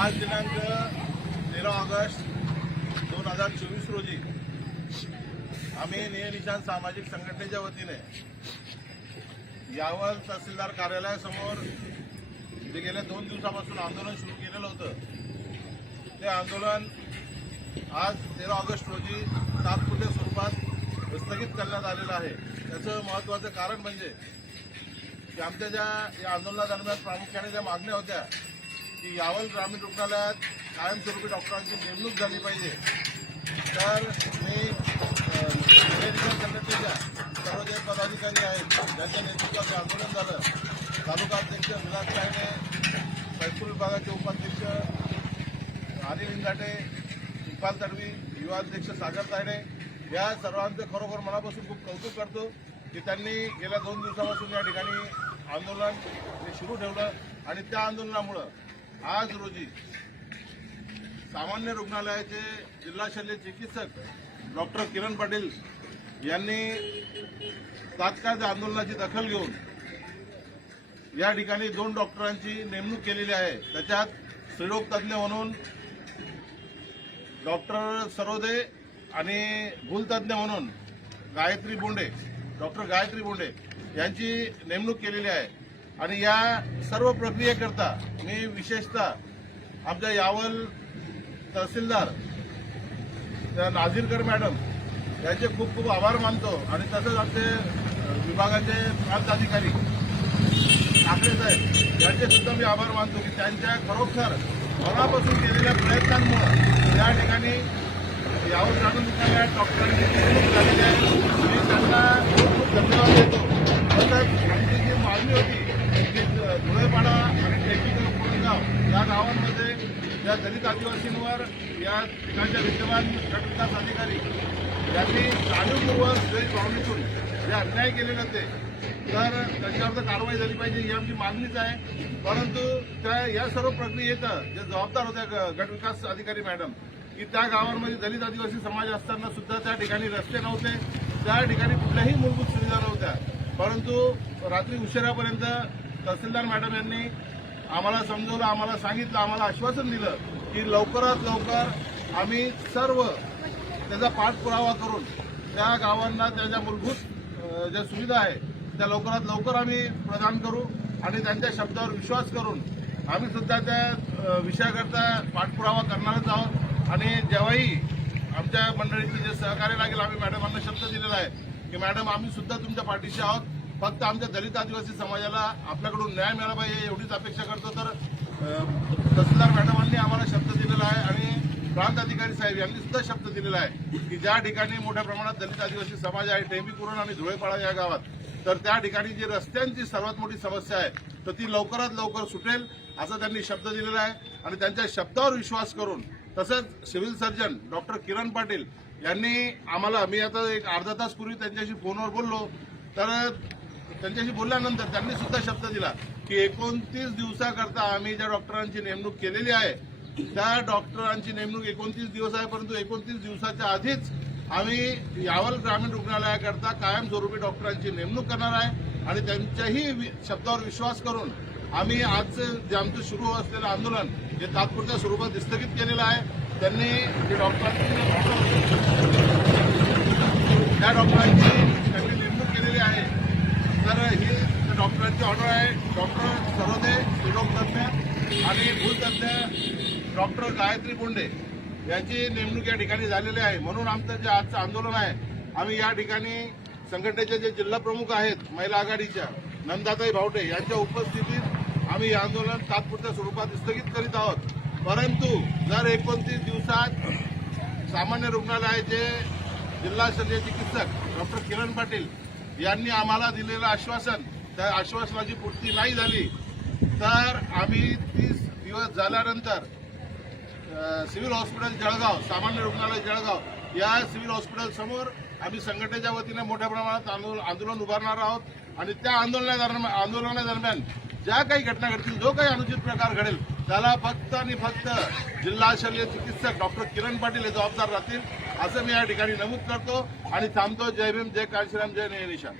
आज दिनांक तेरा ऑगस्ट दोन हजार चोवीस रोजी आम्ही नियनिशान सामाजिक संघटनेच्या वतीने यावल तहसीलदार कार्यालयासमोर जे गेल्या दोन दिवसापासून आंदोलन सुरू केलेलं होतं ते आंदोलन आज तेरा ऑगस्ट रोजी तात्पुरत्या स्वरूपात स्थगित करण्यात आलेलं आहे. त्याचं महत्त्वाचं कारण म्हणजे की आमच्या ज्या या आंदोलनादरम्यान प्रामुख्याने ज्या मागण्या होत्या की यावल ग्रामीण रुग्णालयात कायमस्वरूपी डॉक्टरांची नेमणूक झाली पाहिजे. तर मी निवेदन संघटनेच्या सर्व जे पदाधिकारी आहेत ज्यांच्या नेतृत्वात हे आंदोलन झालं तालुका अध्यक्ष विलास रायडे महसूल विभागाचे उपाध्यक्ष अनिल इंदाटे इक्बाल तडवी युवा अध्यक्ष सागर तायडे या सर्वांचं खरोखर मनापासून खूप कौतुक करतो की त्यांनी गेल्या दोन दिवसापासून या ठिकाणी आंदोलन हे सुरू ठेवलं आणि त्या आंदोलनामुळं आज रोजी सामान्य रुग्णालयाचे जिल्हा शल्य चिकित्सक डॉक्टर किरण पाटील यांनी तात्काळ आंदोलनाची दखल घेऊन या ठिकाणी दोन डॉक्टरांची नेमणूक केलेली आहे. त्याच्यात स्त्रीरोग तज्ज्ञ म्हणून डॉक्टर सरोदे आणि भूलतज्ज्ञ म्हणून गायत्री बोंडे डॉक्टर गायत्री बोंडे यांची नेमणूक केलेली आहे. आणि या सर्व प्रक्रियेकरता मी विशेषतः आमच्या यावल तहसीलदार त्या नाझीरकर मॅडम यांचे खूप खूप आभार मानतो आणि तसंच आमचे विभागाचे प्रांत अधिकारी ठाकरे साहेब यांचे सुद्धा मी आभार मानतो की त्यांच्या खरोखर मनापासून केलेल्या प्रयत्नांमुळे या ठिकाणी यावर जाणून रुग्णालयात डॉक्टरांची नेमणूक झालेली आहे. मी त्यांना खूप खूप धन्यवाद देतो. तसंच आमची जी मागणी होती धुळेपाडा आणि टेक्निकल कोळगाव या गावांमध्ये या दलित आदिवासींवर या ठिकाणच्या विद्यमान गटविकास अधिकारी यांनी जाणीवपूर्वक द्वेष जे अन्याय केले नव्हते तर त्यांच्यावर तर कारवाई झाली पाहिजे ही आमची मागणीच आहे. परंतु त्या या सर्व प्रक्रियेत जे जबाबदार होत्या ग- गट विकास अधिकारी मॅडम की त्या गावांमध्ये दलित आदिवासी समाज असताना सुद्धा त्या ठिकाणी रस्ते नव्हते त्या ठिकाणी कुठल्याही मूलभूत सुविधा नव्हत्या. परंतु रात्री उशिरापर्यंत तहसीलदार मॅडम यांनी आम्हाला समजवलं आम्हाला सांगितलं आम्हाला आश्वासन दिलं की लवकरात लवकर आम्ही सर्व त्याचा पाठपुरावा करून त्या गावांना त्याच्या मूलभूत ज्या सुविधा आहे त्या लवकरात लवकर आम्ही प्रदान करू आणि त्यांच्या शब्दावर विश्वास करून आम्ही सुद्धा त्या विषयाकरता पाठपुरावा करणारच आहोत. आणि जेव्हाही आमच्या मंडळीचे जे सहकार्य लागेल आम्ही मॅडमांना शब्द दिलेला आहे की मॅडम आम्ही सुद्धा तुमच्या पाठीशी आहोत. फक्त आमच्या दलित आदिवासी समाजाला आपल्याकडून न्याय मिळाला पाहिजे एवढीच अपेक्षा करतो तर तहसीलदार मॅडमांनी आम्हाला शब्द दिलेला आहे आणि प्रांत अधिकारी साहेब यांनी सुद्धा शब्द दिलेला आहे की ज्या ठिकाणी मोठ्या प्रमाणात दलित आदिवासी समाज आहे टेंबीकुरण आणि धुळेपाडा या गावात तर त्या ठिकाणी जी रस्त्यांची सर्वात मोठी समस्या आहे तर ती लवकरात लवकर सुटेल असा त्यांनी शब्द दिलेला आहे आणि त्यांच्या शब्दावर विश्वास करून तसंच civil surgeon doctor Kiran Patil यांनी आम्हाला मी आता एक अर्धा तास पूर्वी त्यांच्याशी फोनवर बोललो तर त्यांच्याशी बोलल्यानंतर त्यांनी सुद्धा शब्द दिला की एकोणतीस दिवसाकरता आम्ही ज्या डॉक्टरांची नेमणूक केलेली आहे त्या डॉक्टरांची नेमणूक एकोणतीस दिवस आहे परंतु एकोणतीस दिवसाच्या आधीच आम्ही यावल ग्रामीण रुग्णालयाकरता कायमस्वरूपी डॉक्टरांची नेमणूक करणार आहे आणि त्यांच्याही वि- शब्दावर विश्वास करून आम्ही आजचं जे आमचं सुरू असलेलं आंदोलन हे तात्पुरत्या स्वरूपात स्थगित केलेलं आहे त्यांनी जे डॉक्टरांची त्या डॉक्टरांची त्यांनी नेमणूक केलेली आहे तर ही त्या ऑर्डर आहे डॉक्टर सरोदे स्त्रीरोग आणि भूलतज्ञ डॉक्टर गायत्री बोंडे यांची नेमणूक या ठिकाणी झालेली आहे. म्हणून आमचं जे आजचं आंदोलन आहे आम्ही या ठिकाणी संघटनेचे जे जिल्हा प्रमुख आहेत महिला आघाडीच्या नंदाताई भावटे यांच्या उपस्थितीत आम्ही हे आंदोलन तात्पुरत्या स्वरूपात स्थगित करीत आहोत. परंतु जर एकोणतीस दिवसात सामान्य रुग्णालयाचे जिल्हा शल्य चिकित्सक डॉक्टर किरण पाटील यांनी आम्हाला दिलेलं आश्वासन त्या आश्वासनाची पूर्ती नाही झाली तर आम्ही तीस दिवस झाल्यानंतर सिव्हिल हॉस्पिटल जळगाव सामान्य रुग्णालय जळगाव या सिव्हिल हॉस्पिटल समोर आम्ही संघटनेच्या वतीने मोठ्या प्रमाणात आंदोलन आंदोलन उभारणार आहोत. आणि त्या आंदोलनादरम्यान आंदोलनादरम्यान ज्या काही घटना घडतील जो काही अनुचित प्रकार घडेल त्याला फक्त आणि फक्त जिल्हा शल्य चिकित्सक डॉक्टर किरण पाटील हे जबाबदार राहतील असं मी या ठिकाणी नमूद करतो. आणि थांबतो. जय भीम जय काशीराम जय निशान